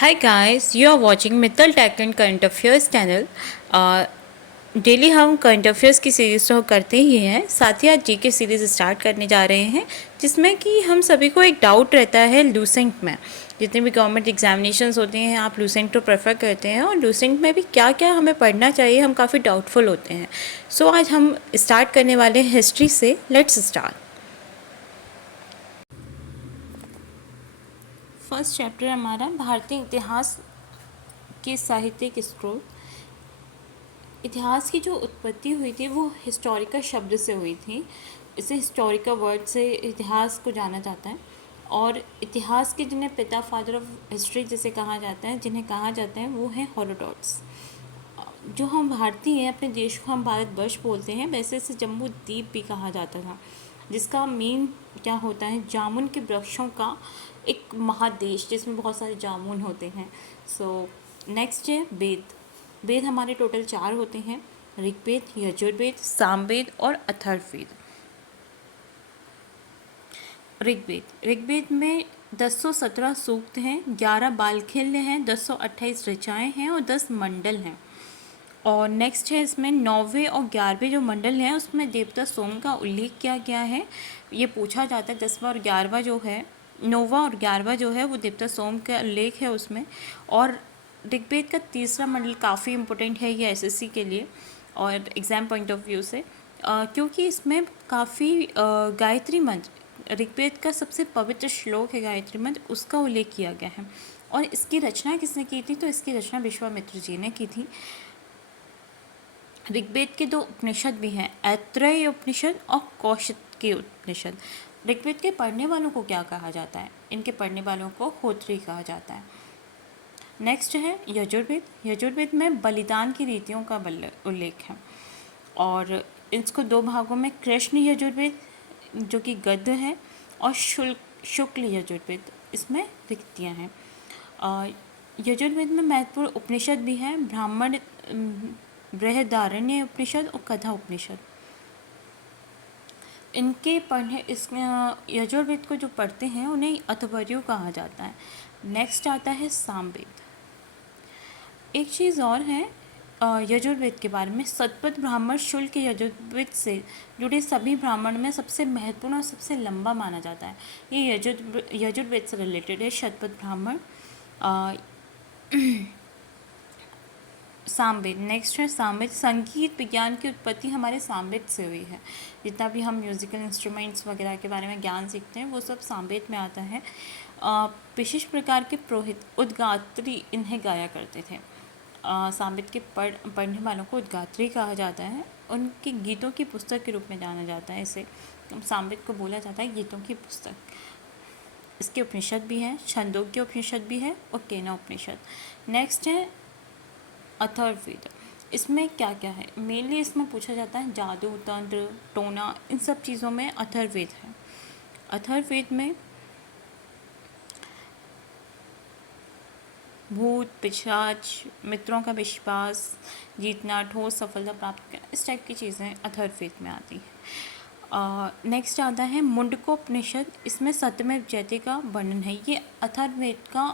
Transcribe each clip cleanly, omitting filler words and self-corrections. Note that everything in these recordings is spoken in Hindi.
Hi guys, you are watching Mittal tech and current affairs channel. Daily हम करंट अफेयर्स की सीरीज़ तो करते ही हैं, साथ ही आज जी के सीरीज़ स्टार्ट करने जा रहे हैं, जिसमें कि हम सभी को एक डाउट रहता है लूसेंट में। जितने भी गवर्नमेंट एग्जामिनेशंस होते हैं आप लूसेंट को प्रेफर करते हैं, और लूसेंट में भी क्या क्या हमें पढ़ना चाहिए हम काफ़ी डाउटफुल होते हैं। सो आज हम स्टार्ट करने वाले हैं हिस्ट्री से। Let's start. फर्स्ट चैप्टर हमारा भारतीय इतिहास के साहित्यिक स्रोत। इतिहास की जो उत्पत्ति हुई थी वो हिस्टोरिका शब्द से हुई थी। इसे हिस्टोरिका वर्ड से इतिहास को जाना जाता है, और इतिहास के जिन्हें पिता फादर ऑफ हिस्ट्री जिसे कहा जाता है, जिन्हें कहा जाता है वो हैं हेरोडोटस। जो हम भारतीय हैं, अपने देश को हम भारतवर्ष बोलते हैं, वैसे इसे जम्बू द्वीप भी कहा जाता था, जिसका मेन क्या होता है, जामुन के वृक्षों का एक महादेश जिसमें बहुत सारे जामुन होते हैं। सो नेक्स्ट है वेद। वेद हमारे टोटल 4 होते हैं: ऋग्वेद, यजुर्वेद, सामवेद और अथर्ववेद। ऋग्वेद में 1017 सूक्त हैं, 11 बालखिल्य हैं, 1028 ऋचाएँ हैं और 10 मंडल हैं। और नेक्स्ट है इसमें 9वें और 11वें जो मंडल हैं उसमें देवता सोम का उल्लेख किया गया है। ये पूछा जाता है 10वां और 11वां जो है, 9वां और 11वां जो है वो देवता सोम का उल्लेख है उसमें। और ऋग्वेद का तीसरा मंडल काफ़ी इम्पोर्टेंट है ये एसएससी के लिए और एग्ज़ाम पॉइंट ऑफ व्यू से, क्योंकि इसमें काफ़ी गायत्री मंत्र, ऋग्वेद का सबसे पवित्र श्लोक है गायत्री मंत्र, उसका उल्लेख किया गया है। और इसकी रचना किसने की थी? तो इसकी रचना विश्वामित्र जी ने की थी। ऋग्वेद के 2 उपनिषद भी हैं, ऐत्रेय उपनिषद और कौशिकी उपनिषद। ऋग्वेद के पढ़ने वालों को क्या कहा जाता है? इनके पढ़ने वालों को होत्री कहा जाता है। नेक्स्ट है यजुर्वेद। यजुर्वेद में बलिदान की रीतियों का उल्लेख है, और इसको 2 भागों में कृष्ण यजुर्वेद जो कि गद्य है, और शुक्ल यजुर्वेद, इसमें रीतियाँ हैं। यजुर्वेद में महत्वपूर्ण उपनिषद भी हैं, ब्राह्मण, बृहदारण्य उपनिषद और कथा उपनिषद। इनके पढ़ने इसमें यजुर्वेद को जो पढ़ते हैं उन्हें अथर्ववर्ण्य कहा जाता है। नेक्स्ट आता है सामवेद। एक चीज़ और है यजुर्वेद के बारे में, शतपथ ब्राह्मण शुल्क यजुर्वेद से जुड़े सभी ब्राह्मण में सबसे महत्वपूर्ण और सबसे लंबा माना जाता है। ये यजुर्वेद से रिलेटेड है शतपथ ब्राह्मण। सामवेद। नेक्स्ट है सामवेद। संगीत विज्ञान की उत्पत्ति हमारे सामवेद से हुई है। जितना भी हम म्यूज़िकल इंस्ट्रूमेंट्स वगैरह के बारे में ज्ञान सीखते हैं वो सब सामवेद में आता है। विशेष प्रकार के पुरोहित उद्गात्री इन्हें गाया करते थे। सामवेद के पढ़ने वालों को उद्गात्री कहा जाता है। उनके गीतों की पुस्तक के रूप में जाना जाता है। इसे सामवेद को बोला जाता है गीतों की पुस्तक। इसके उपनिषद भी हैं, छंदोग्य उपनिषद भी है और केना उपनिषद। नेक्स्ट है अथर्ववेद। इसमें क्या क्या है? मेनली इसमें पूछा जाता है जादू, तंत्र, टोना, इन सब चीज़ों में अथर्ववेद है। अथर्ववेद में भूत, पिशाच, मित्रों का विश्वास जीतना, ठोस सफलता प्राप्त करना, इस टाइप की चीज़ें अथर्ववेद में आती हैं। नेक्स्ट आता है मुंडकोपनिषद। इसमें सत्यमेव जयते का वर्णन है। ये अथर्ववेद का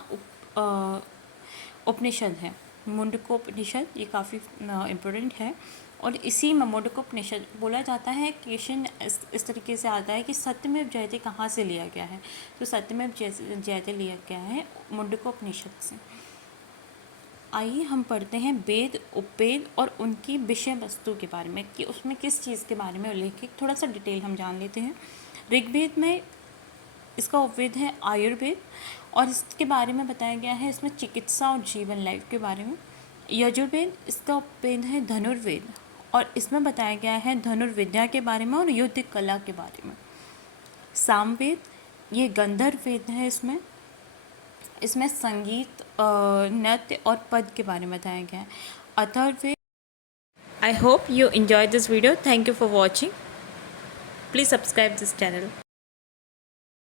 उपनिषद है। मुंडकोपनिषद ये काफ़ी इम्पोर्टेंट है, और इसी में मुंडकोपनिषद बोला जाता है। क्वेश्चन इस तरीके से आता है कि सत्यमेव जयते कहाँ से लिया गया है? तो सत्यमेव जयते लिया गया है मुंडकोपनिषद से। आइए हम पढ़ते हैं वेद, उपवेद और उनकी विषय वस्तु के बारे में, कि उसमें किस चीज़ के बारे में उल्लेख है। थोड़ा सा डिटेल हम जान लेते हैं। ऋग्वेद में इसका उपवेद है आयुर्वेद, और इसके बारे में बताया गया है इसमें चिकित्सा और जीवन लाइफ के बारे में। यजुर्वेद, इसका उपवेद है धनुर्वेद, और इसमें बताया गया है धनुर्विद्या के बारे में और युद्ध कला के बारे में। सामवेद, ये गंधर्व वेद है। इसमें संगीत, नृत्य और पद के बारे में बताया गया है। Atharvaveda. I hope you enjoyed this video. Thank you for watching. Please subscribe this channel.